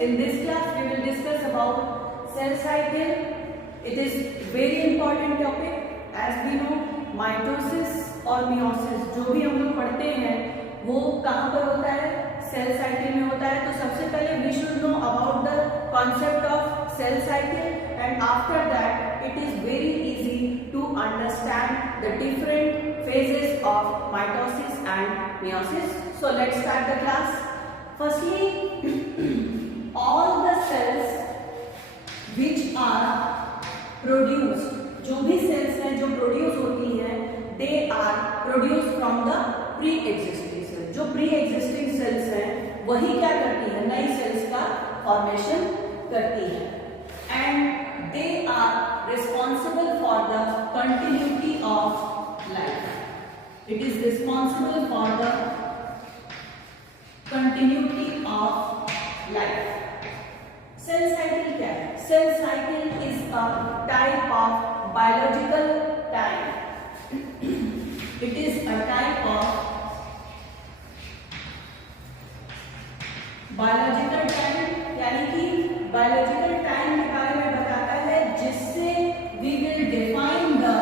in this class we will discuss about cell cycle. It is very important topic as we know. Mitosis और meiosis जो भी हम लोग पढ़ते हैं वो कहाँ पर होता है, सेल साइकिल में होता है. तो सबसे पहले we should know about the concept of cell cycle and after that it is very easy to understand the different phases of mitosis and meiosis. So let's start the class. Firstly, all the cells which are produced, जो भी cells हैं जो produce होती हैं, they are produced from the pre-existing cells. जो pre-existing cells हैं वही क्या करती है, नई cells का formation करती है and they are responsible for the continuity of life. It is responsible for the continuity of life. Cell cycle क्या है? Cell cycle is a type of biological time. It is a type of biological time, यानी कि biological time के बारे में बताता है जिससे we will define the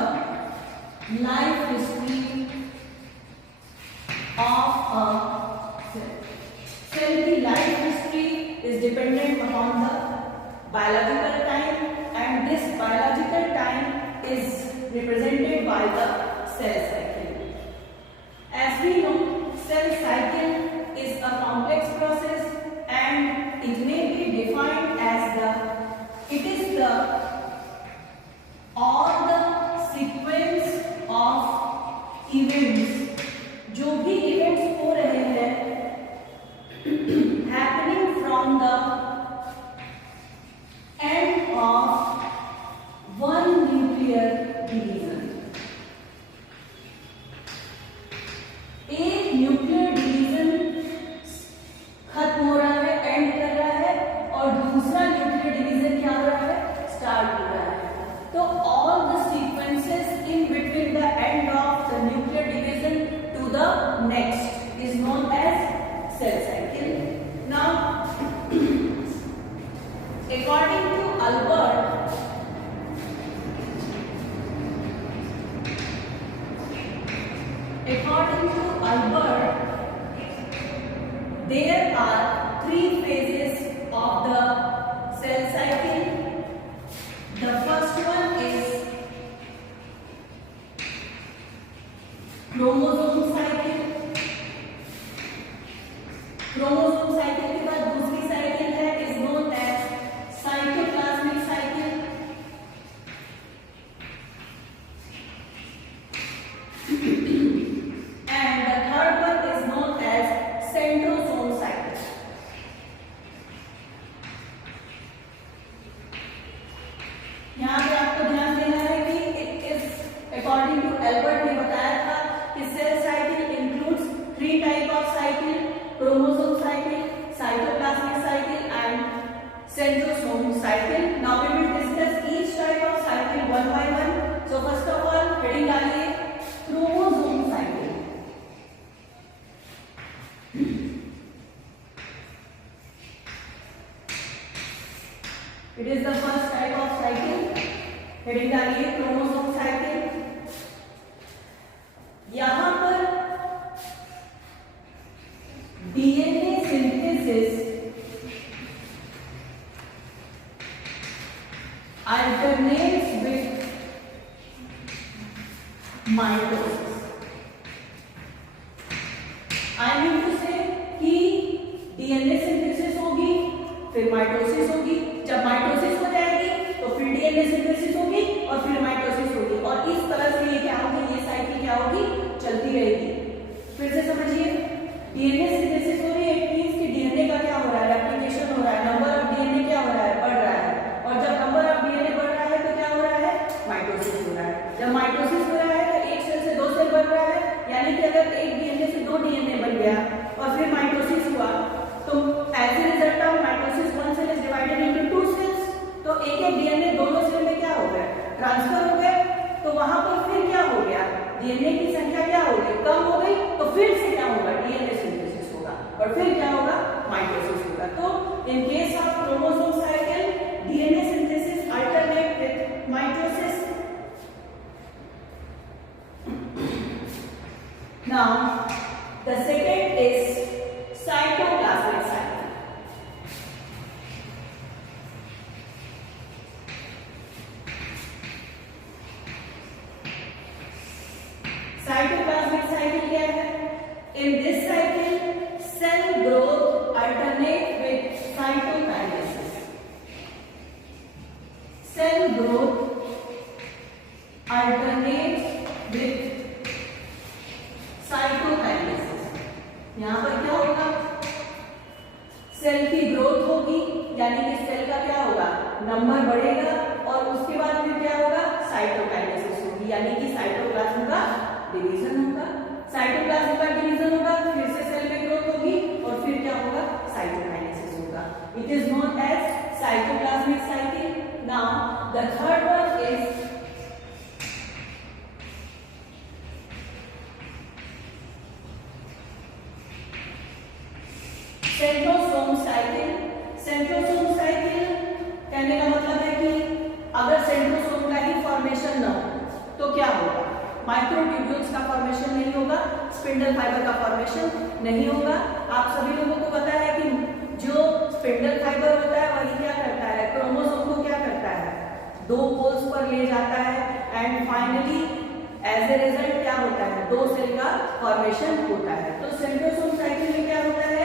life history of a cell. Cell की life history is dependent upon the biological time and this biological time is represented by the cell cycle. As we know, cell cycle is a complex process and it may be defined as it is the all the sequence of events, जो भी events हो रहे हैं happening from the end of one nuclear division. एक nuclear division खत्म हो रहा है, एंड कर रहा है और दूसरा न्यूक्लियर डिवीजन क्या हो रहा है, स्टार्ट हो रहा है. तो all the sequences in between the end of the nuclear division to the next is known as cell cycle. Now according to Albert, there are three phases of the cell cycle. The first one is chromosome cycle. Chromosome cycle के बाद दूसरी cycle है is known as cytoplasmic cycle. And the third one is known as centrosome cycle. यहाँ पे आपको ध्यान देना है कि it is according to Albert ने बताया था कि cell cycle includes three type of cycle: chromosome cycle, cytoplasmic cycle, and centrosome cycle. Now we will discuss each type of cycle one by one. So first of all, heading डालिए chromosome cycle. It is the first type of cycle. Heading डालिए chromosome cycle. यहां पर DNA synthesis alternates with mitosis. I mean to say कि DNA synthesis होगी, फिर mitosis होगी. जब mitosis हो जाएगी तो फिर डीएनए सिंथेसिस होगी और फिर माइटोसिस होगी और इस तरह से ये क्या होगी, ये साइकिल क्या होगी, चलती रहेगी. फिर से समझिए, डीएनए सिंथेसिस हो रही है, इट मींस कि डीएनए का क्या हो रहा है, रेप्लिकेशन हो रहा है, नंबर ऑफ डीएनए क्या हो रहा है, बढ़ रहा है. और जब नंबर ऑफ डीएनए बढ़ रहा है तो क्या हो रहा है, माइटोसिस हो रहा है. जब माइटोसिस हो रहा है तो एक सेल से दो सेल बन रहा है, यानी कि अगर एक डीएनए से दो डीएनए बन गया और फिर माइटोसिस हुआ तो as a result of mitosis one cell is divided into two cells. तो एक एक डीएनए दोनों सेल में क्या हो गया, ट्रांसफर हो गया. तो वहां पर फिर क्या हो गया, डीएनए की संख्या क्या हो गई, कम हो गई. तो फिर से क्या होगा, डीएनए सिंथेसिस होगा और फिर क्या होगा, माइटोसिस होगा. तो in case of The second is cytoplasmic cycle. Cytoplasmic cycle क्या है? In this cycle, cell growth alternate with cytokinesis. Cell growth alternate with cytokinesis. यहाँ पर क्या होगा? सेल की ग्रोथ होगी, यानी कि सेल का क्या होगा? नंबर बढ़ेगा और उसके बाद फिर क्या होगा? साइटोकाइनेसिस होगी, यानी कि साइटोप्लाज्म का डिवीजन होगा। साइटोप्लाज्म का डिवीजन होगा, फिर से सेल में ग्रोथ होगी और फिर क्या होगा? साइटोकाइनेसिस होगा। It is known as cytoplasmic cycle. Now the third one is centrosome cycle. Centrosome cycle कहने का मतलब है कि अगर सेंट्रोसोम का ही फॉर्मेशन न हो तो क्या होगा? माइक्रोट्यूब्यूल्स का फॉर्मेशन नहीं होगा, स्पिंडल फाइबर का फॉर्मेशन नहीं होगा। आप सभी लोगों को पता है कि जो स्पिंडल फाइबर होता है वही क्या करता है? क्रोमोसोम को क्या करता है? दो पोल्स पर ले जाता है and finally as a result क्या होता है? दो सेल का फॉर्मेशन होता है। तो सेंट्रोसोम साइकिल में क्या होता है?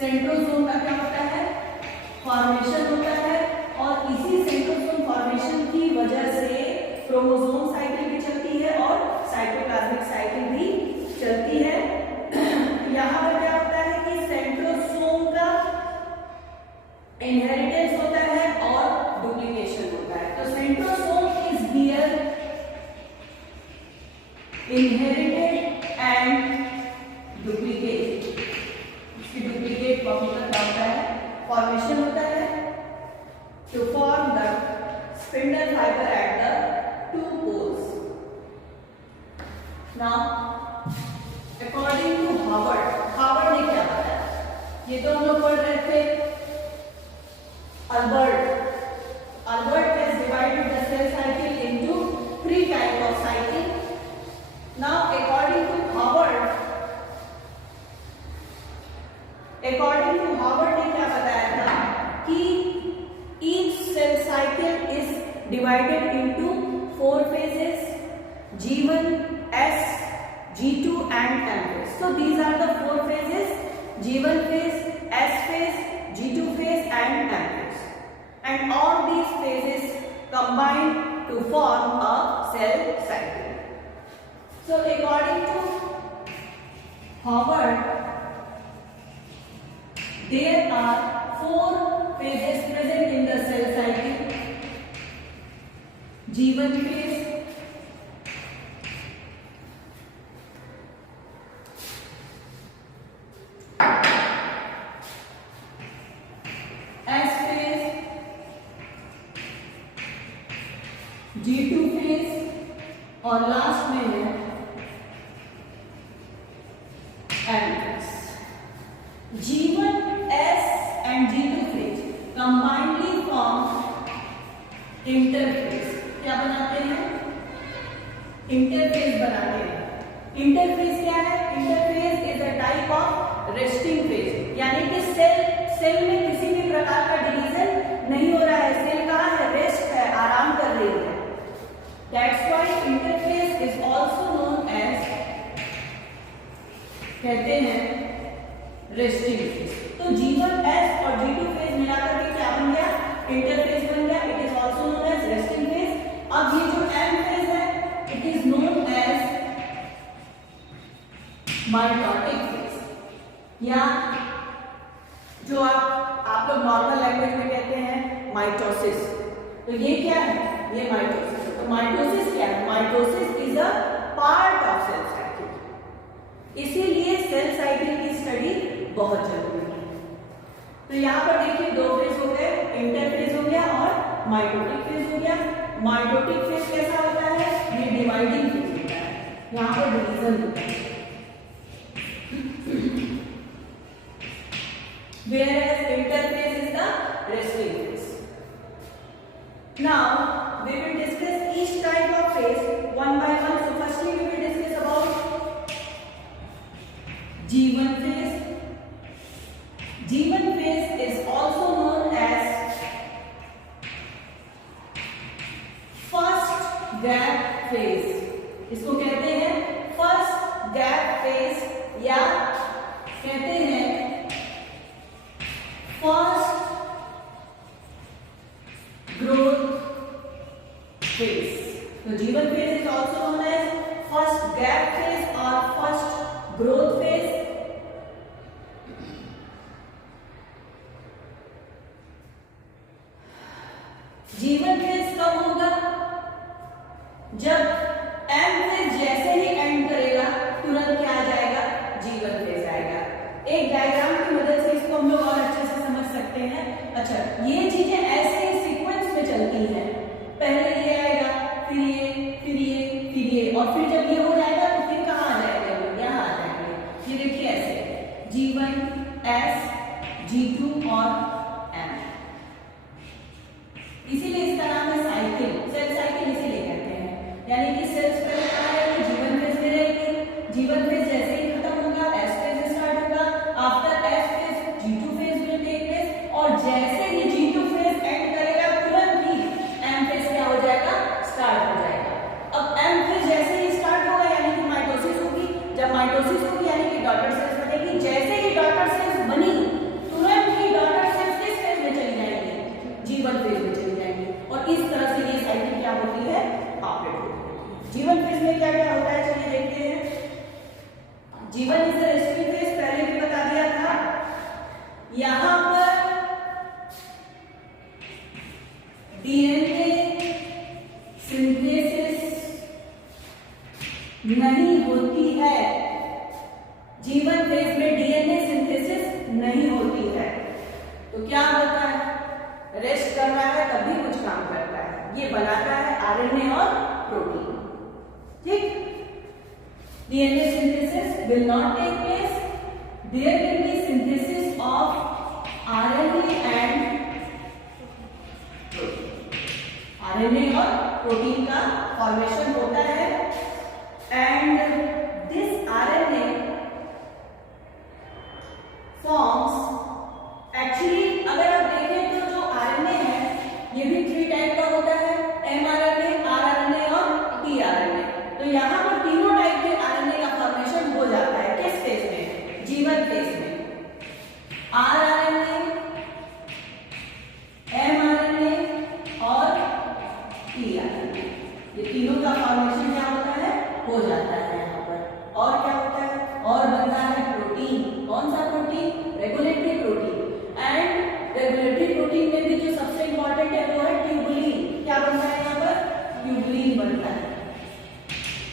सेंट्रोसोम का क्या होता है? फॉर्मेशन होता है और इसी सेंट्रोसोम फॉर्मेशन की वजह से क्रोमोसोम साइकिल भी चलती है और साइटोप्लाज्मिक साइकिल भी चलती है। यहाँ पर क्या होता है कि सेंट्रोसोम का इनहेरिटेंस होता है और डुप्लीकेशन होता है। तो centrosome is here inherited and duplicate. Duplicate formula क्या होता है? फॉर्मेशन होता है to form the spindle fibre at the two poles. Now according to Harvard, Harvard ने क्या बताया? ये तो हम लोग पढ़ रहे थे। Albert has divided the cell cycle into 3 types of cycle. Now according to Howard ने क्या बताया था कि each cell cycle is divided into 4 phases: G1, S, G2 and M phase. So these are the 4 phases: G1 phase, S phase, G2 phase and M phase. And all these phases combine to form a cell cycle. So according to Howard, there are 4 phases present in the cell cycle: G1 phase, S phase, G2 phase और last में है M phase. G1, S and G2 phase combinedly form interphase. क्या बनाते हैं? Interphase बनाते हैं। Interphase क्या है? Interphase is a type of resting phase, यानी कि सेल में किसी भी प्रकार का डिवीजन नहीं हो रहा है। सेल कहाँ है? रेस्ट है, आराम कर रही है। That's why interphase is also known as, कहते हैं, रेस्टिंग फेज। तो G1, S और G2 फेज मिलाकर के क्या बन गया? इंटरफेज बन गया। It is also known as resting phase. अब ये जो M फेज है, it is known as mitotic phase, या जो आप लोग नॉर्मल लैंग्वेज में कहते हैं माइटोसिस। तो ये क्या है? ये माइटोसिस है। तो माइटोसिस क्या है? Mitosis is a part of cell cycle. इसीलिए सेल साइकिल की स्टडी बहुत जरूरी है। तो यहाँ पर देखिए 2 फेज हो गए, इंटरफेज हो गया और माइटोटिक फेज हो गया। माइटोटिक फेज कैसा होता है? ये डिवाइडिंग फेज होता है, यहाँ पर डिवीजन होता है। Whereas interphase is the resting phase. Now we will discuss each type of phase one by one. So firstly we will discuss about और फर्स्ट ग्रोथ फेज। जीवन फेज कब होगा? जब एम फेज जैसे ही एंड करेगा तुरंत क्या आ जाएगा? जीवन फेज आएगा। एक डायग्राम की मदद से इसको हम लोग और अच्छे से समझ सकते हैं। अच्छा, ये चीजें ऐसे ही सीक्वेंस में चलती हैं, पहले ये आएगा, फिर ये, फिर ये, फिर ये, और फिर जब ये हो जाएगा तो फिर कहाँ आ जाएंगे? यहाँ आ जाएंगे। ये देखिए ऐसे G1, S, G2 और M। इसीलिए इसका नाम है साइकिल, सेल साइकिल इसीलिए कहते हैं। यानी कि सेल्स पहले कहाँ रहेगी? जीवन फेज में रहेगी। जीवन फेज जैसे ही खत्म होगा एस फेज स्टार्ट होगा। After S phase G2 phase will take place, और जैसे ही G2 फेज एंड करेगा तुरंत ही एम फेज क्या हो जाएगा? स्टार्ट हो जाएगा। अब एम फेज जैसे ही स्टार्ट होगा यानी कि माइटोसिस होगी। जब माइटोसिस होगी यानी कि डॉटर सेल्स बनेगी। जैसे ही डॉटर सेल्स बनी तुरंत ही डॉटर सेल्स किस फेज में चली जाएंगी? जीवन फेज में चली जाएंगी। और इस तरह से ये साइकिल क्या होती है? ऑपरेट होती है। जीवन फेज में क्या क्या होता है चलिए देखते हैं। जीवन इज द रेस्टिंग फेज, पहले भी बता दिया था। यहां पर डीएनए सिंथेसिस नहीं होती है। जीवन फेज में डीएनए सिंथेसिस नहीं होती है। तो क्या होता है? रेस्ट कर रहा है तब भी कुछ काम करता है। ये बनाता है आरएनए और प्रोटीन। ठीक, DNA synthesis will not take place. There will be synthesis of RNA and protein. RNA और प्रोटीन का फॉर्मेशन होता है। And this RNA forms, actually अगर आप देखें तो जो RNA है ये भी 3 टाइप का होता है, mRNA, rRNA और tRNA। तो यहाँ पर तीनों टाइप के आरएनए का फॉर्मेशन हो जाता है। किस फेज में? जीवन फेज में। आरआरएनए, एमआरएनए और टीआरएनए, ये तीनों का फॉर्मेशन क्या होता है? हो जाता है यहाँ पर। और क्या होता है? और बनता है प्रोटीन। कौन सा protein? Regulatory protein. And regulatory protein में भी जो सबसे इंपॉर्टेंट है वो है ट्यूबुलिन। क्या बनता है यहाँ पर? ट्यूबुलिन बनता है।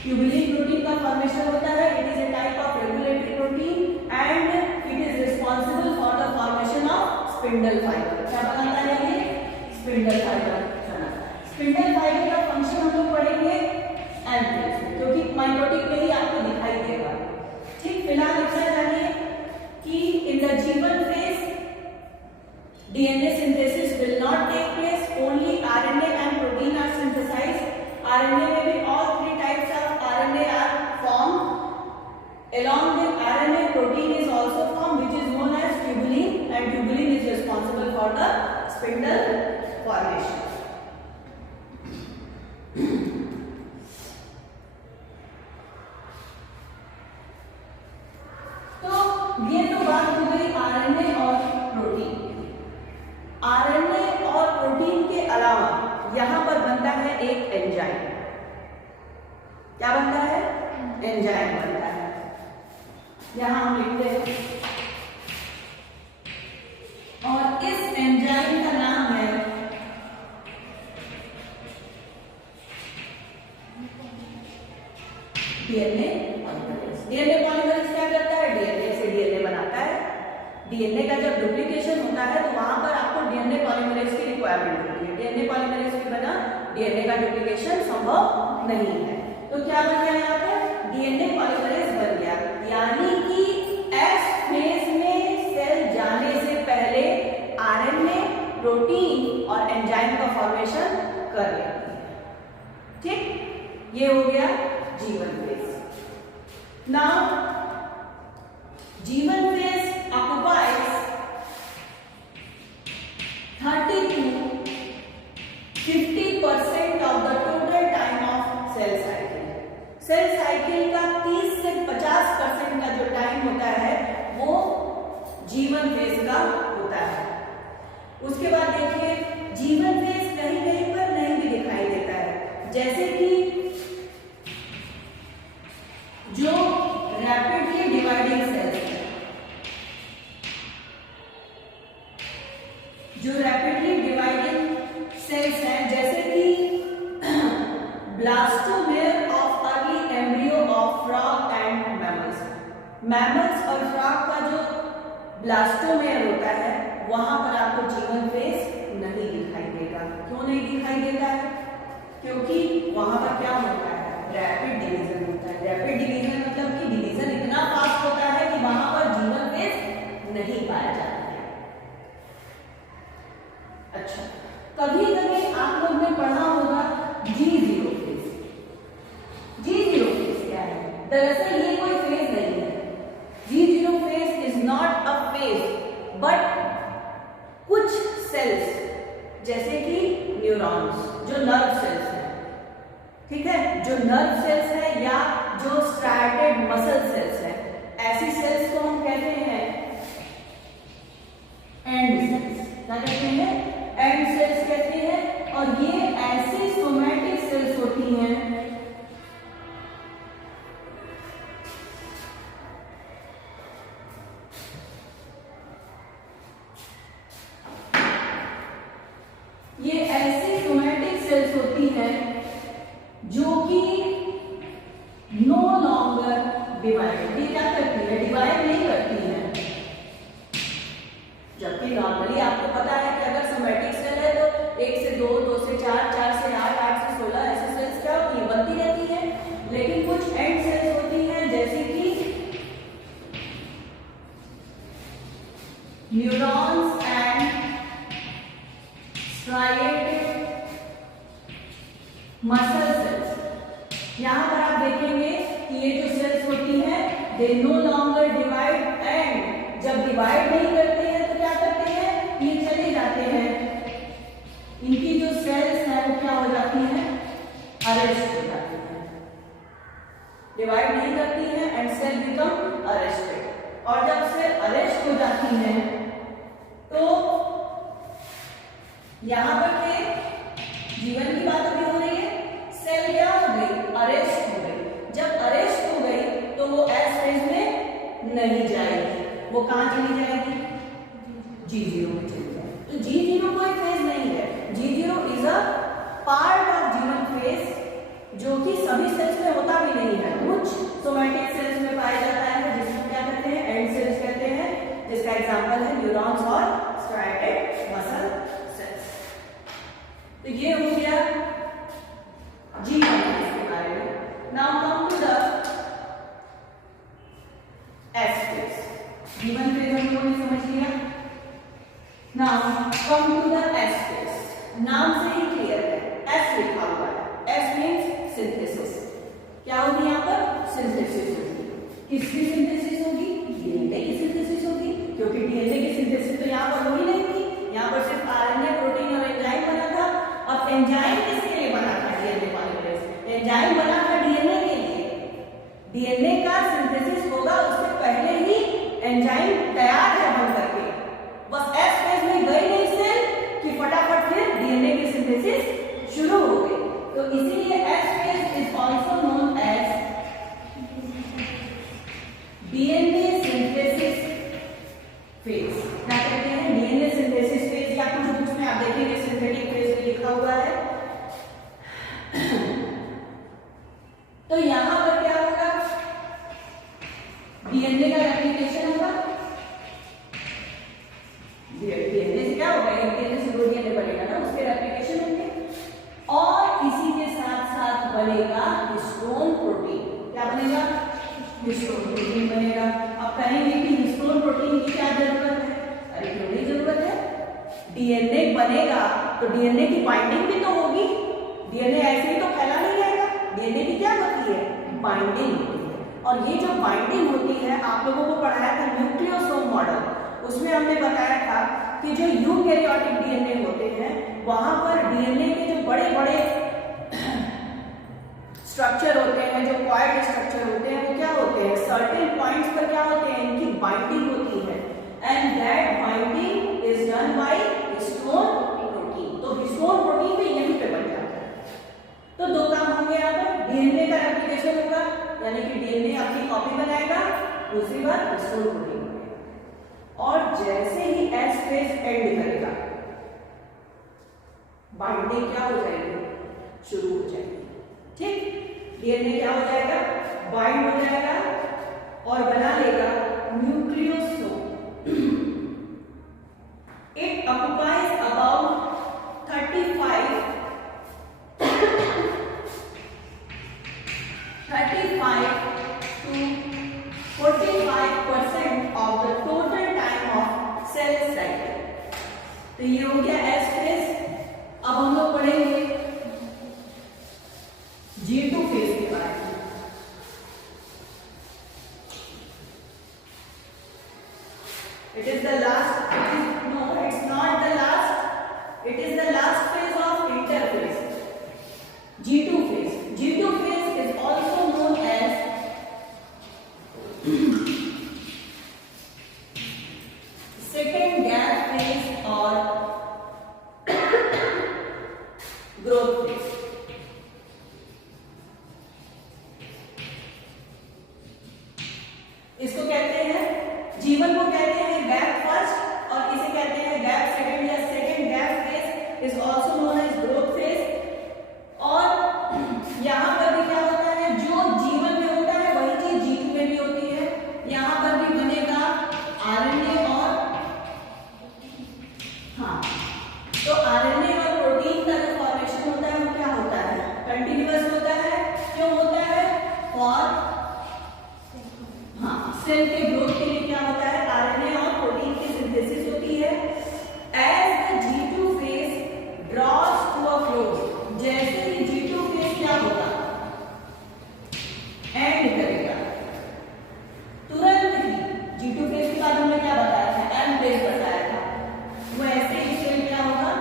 ट्यूबुलिन प्रोटीन का फॉर्मेशन होता है। It is a type of regulatory protein and it is responsible for the formation of spindle fibre. क्या बनाता है ये? स्पिंडल फाइबर बनाता है। स्पिंडल फाइबर का फंक्शन हम लोग पढ़ेंगे एम फेज में, क्योंकि माइटोटिक में ही आपको दिखाई देगा। ठीक, फिलहाल इतना जानिए कि in the G one phase DNA synthesis will not take place, only RNA and protein are synthesised. RNA में भी all 3 types of RNA are formed. Along with RNA, protein is also formed, which is known as tubulin, and tubulin is responsible for the spindle formation. तो ये तो बात हो गई RNA और protein. RNA और प्रोटीन के अलावा यहां पर बनता है एक एंजाइम। क्या बनता है? एंजाइम बनता है। यहां हम लिखते हैं, और इस एंजाइम का नाम है डीएनए पॉलीमरेज। डीएनए पॉलीमरेज क्या करता है? डीएनए से डीएनए बनाता है। डीएनए का जब डुप्लीकेशन होता है तो वहां पर आपको डीएनए पॉलीमरेज की रिक्वायरमेंट होती है। डीएनए पॉलीमरेज के बिना डीएनए का डुप्लीकेशन संभव नहीं है। तो क्या बन गया यहाँ पर? डीएनए पॉलीमरेज बन गया। यानी कि एस फेज में सेल जाने से पहले आरएनए, प्रोटीन और एंजाइम का फॉर्मेशन कर लेती है। ठीक, ये हो गया G one phase. Now G one phase occupies 30 to 50% of the total time of cell cycle. Cell cycle का 30 से 50% का जो टाइम होता है वो जीवन फेज का होता है। उसके बाद देखिए जीवन फेज कहीं कहीं पर नहीं भी दिखाई देता है, जैसे कि जो रैपिडली डिवाइडिंग सेल्स है, जो रैपिडली डिवाइडिंग सेल्स हैं, जैसे कि blastomere of early embryo of frog and mammals. Mammals और फ्रॉग का जो ब्लास्टोमेयर होता है वहां पर आपको जीवन फेस नहीं दिखाई देगा। क्यों नहीं दिखाई देता है? क्योंकि वहां पर क्या होता है, रैपिड डिवीजन होता है। रैपिड डिवीजन मतलब कि डिवीजन इतना फास्ट होता है कि वहां पर जीवन फेस नहीं पाया जाता है। अच्छा, कभी कभी आप लोग ने पढ़ा होगा G0 फेज। G0 फेज क्या है? दरअसल ये कोई फेज नहीं है। G0 phase is not a phase, but कुछ सेल्स जैसे कि न्यूरॉन्स, जो नर्व सेल्स हैं, ठीक है, जो नर्व सेल्स है या जो स्ट्रैटेड मसल सेल्स है, ऐसी सेल्स को हम कहते हैं एंड सेल्स। क्या कहते हैं? एंड सेल्स कहते हैं। और ये ऐसी सोमैटिक सेल्स होती हैं जो कि नो लॉन्गर डिवाइड। ये क्या करती है? डिवाइड नहीं करती है। जबकि नॉर्मली आपको पता है कि अगर सोमैटिक सेल है तो 1 से 2, 2 से 4, 4 से 8, 8 से 16 ऐसी सेल्स क्या होती है? बनती रहती है। लेकिन कुछ एंड सेल्स होती हैं जैसे कि neurons and striated muscle cells. यहां पर आप देखेंगे कि ये जो सेल्स होती हैं they know longer divide, and जब डिवाइड नहीं करते हैं तो क्या करते हैं? ये चले जाते हैं। इनकी जो सेल्स हैं वो क्या हो जाती हैं? अरेस्ट हो जाती हैं। डिवाइड नहीं करती हैं एंड सेल बिकम अरेस्टेड। और जब सेल अरेस्ट हो जाती हैं तो यहां पर के जीवन की बात अभी हो रही है। सेल क्या हो गई? अरेस्ट हो गई। जब अरेस्ट हो गई तो वो एस फेज में नहीं जाएगी। वो कहां चली जाएगी? G0 में चली जाएगी। तो G0 कोई फेज नहीं है। G0 is a part of जीवन फेज जो कि सभी सेल्स में होता भी नहीं है। कुछ सोमैटिक सेल्स में पाया जाता है जिसको क्या कहते हैं? एंड सेल्स कहते हैं, जिसका एग्जांपल है न्यूरॉन्स और स्ट्राइएटेड मसल सेल्स। तो ये हो गया G1 के बारे में। Now come to the S phase. G1 phase हम लोगों ने समझ लिया। Now come to the S phase. नाम से ही क्लियर है, S लिखा हुआ है। S means synthesis. क्या होगी यहाँ पर? सिंथेसिस होगी। किसकी सिंथेसिस होगी? डीएनए की सिंथेसिस होगी, क्योंकि डीएनए की सिंथेसिस तो यहाँ पर हुई नहीं थी। यहाँ पर सिर्फ आरएनए, प्रोटीन और एंजाइम बना था। अब एंजाइम किसके लिए बना था? DNA polymerase. एंजाइम बना था डीएनए के लिए। डीएनए का सिंथेसिस होगा, उससे पहले ही एंजाइम तैयार है बन करके। बस एस फेज में गई नहीं सेल कि फटाफट फिर डीएनए की सिंथेसिस शुरू हो गई। तो इसीलिए S phase is also known as DNA synthesis phase. क्या कहते हैं? DNA synthesis phase. या कुछ बुक्स में आप देखेंगे सिंथेटिक फेज भी लिखा हुआ है। तो यहां पर क्या होगा? डीएनए का रेप्लिकेशन होगा। डीएनए से क्या होगा? एक डीएनए से 2 डीएनए बनेगा ना, उसके रेप्लिकेशन होंगे। और इसी के साथ साथ बनेगा हिस्टोन प्रोटीन। क्या बनेगा? हिस्टोन प्रोटीन बनेगा। अब कहेंगे कि हिस्टोन प्रोटीन की क्या जरूरत है? अरे क्यों नहीं जरूरत है? डीएनए बनेगा तो डीएनए की बाइंडिंग भी तो होगी। डीएनए ऐसे ही तो फैला नहीं रहेगा। डीएनए की क्या होती है? बाइंडिंग होती है। और ये जो बाइंडिंग होती है, आप लोगों को पढ़ाया था न्यूक्लियोसोम मॉडल। उसमें हमने बताया था कि जो यूकैरियोटिक डीएनए होते हैं वहां पर डीएनए के जो बड़े बड़े स्ट्रक्चर होते हैं, जो क्वाइड स्ट्रक्चर होते हैं, वो क्या होते हैं? सर्टेन पॉइंट्स पर क्या होते हैं? इनकी बाइंडिंग होती है। And that binding is done by histone protein. तो हिस्टोन प्रोटीन भी यहीं पे बन जाता है। तो 2 काम होंगे यहाँ पर। डीएनए का रेप्लिकेशन होगा, यानी कि डीएनए अपनी कॉपी बनाएगा दूसरी बार रिस्टोर प्रोटीन बनेगा। और जैसे ही एस फेज एंड करेगा बाइंडिंग क्या हो जाएगी, शुरू हो जाएगी। ठीक, डीएनए क्या हो जाएगा, बाइंड हो जाएगा और बना लेगा nucleosome. It occupies about 35 to 45% of the total time of cell cycle। तो ये हो गया एस फेज। अब हम लोग पढ़ेंगे G2 फेज के बारे में। It is the last, no, it's not the last, it is the last phase of interphase, G2 phase। G2 phase is also known as second gap phase or growth phase। इसको कहते हैं, जीवन को कहते हैं गैप फर्स्ट और इसे कहते हैं गैप सेकंड या second gap phase is also known as growth phase. और यहां पर भी क्या होता है, जो जीवन में होता है वही चीज G2 में भी होती है। यहां पर भी बनेगा आरएनए और हाँ, तो आरएनए और प्रोटीन का जो फॉर्मेशन होता है वो क्या होता है, कंटिन्यूअस होता है। क्यों होता है, फॉर हाँ सेल के ग्रोथ के लिए क्या होता है, आरएनए और प्रोटीन की सिंथेसिस होती है। As the G2 phase draws to a close, जैसे ही G2 फेज क्या होगा, एंड करेगा, तुरंत ही G2 फेज के बाद हमने क्या बताया था, एम फेज बताया था, वैसे ही सेल क्या होगा,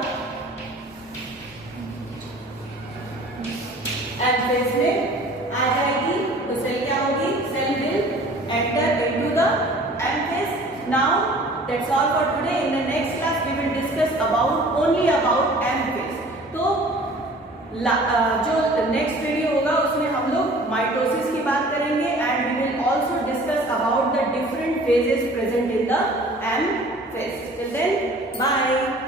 एम फेज में आ जाएगी। तो सेल क्या होगी, cell will enter into the M phase। Now that's all for today। In the next class we will discuss only about M phase। तो जो नेक्स्ट वीडियो होगा उसमें हम लोग माइटोसिस की बात करेंगे and we will also discuss about the different phases present in the M phase। Till then, bye।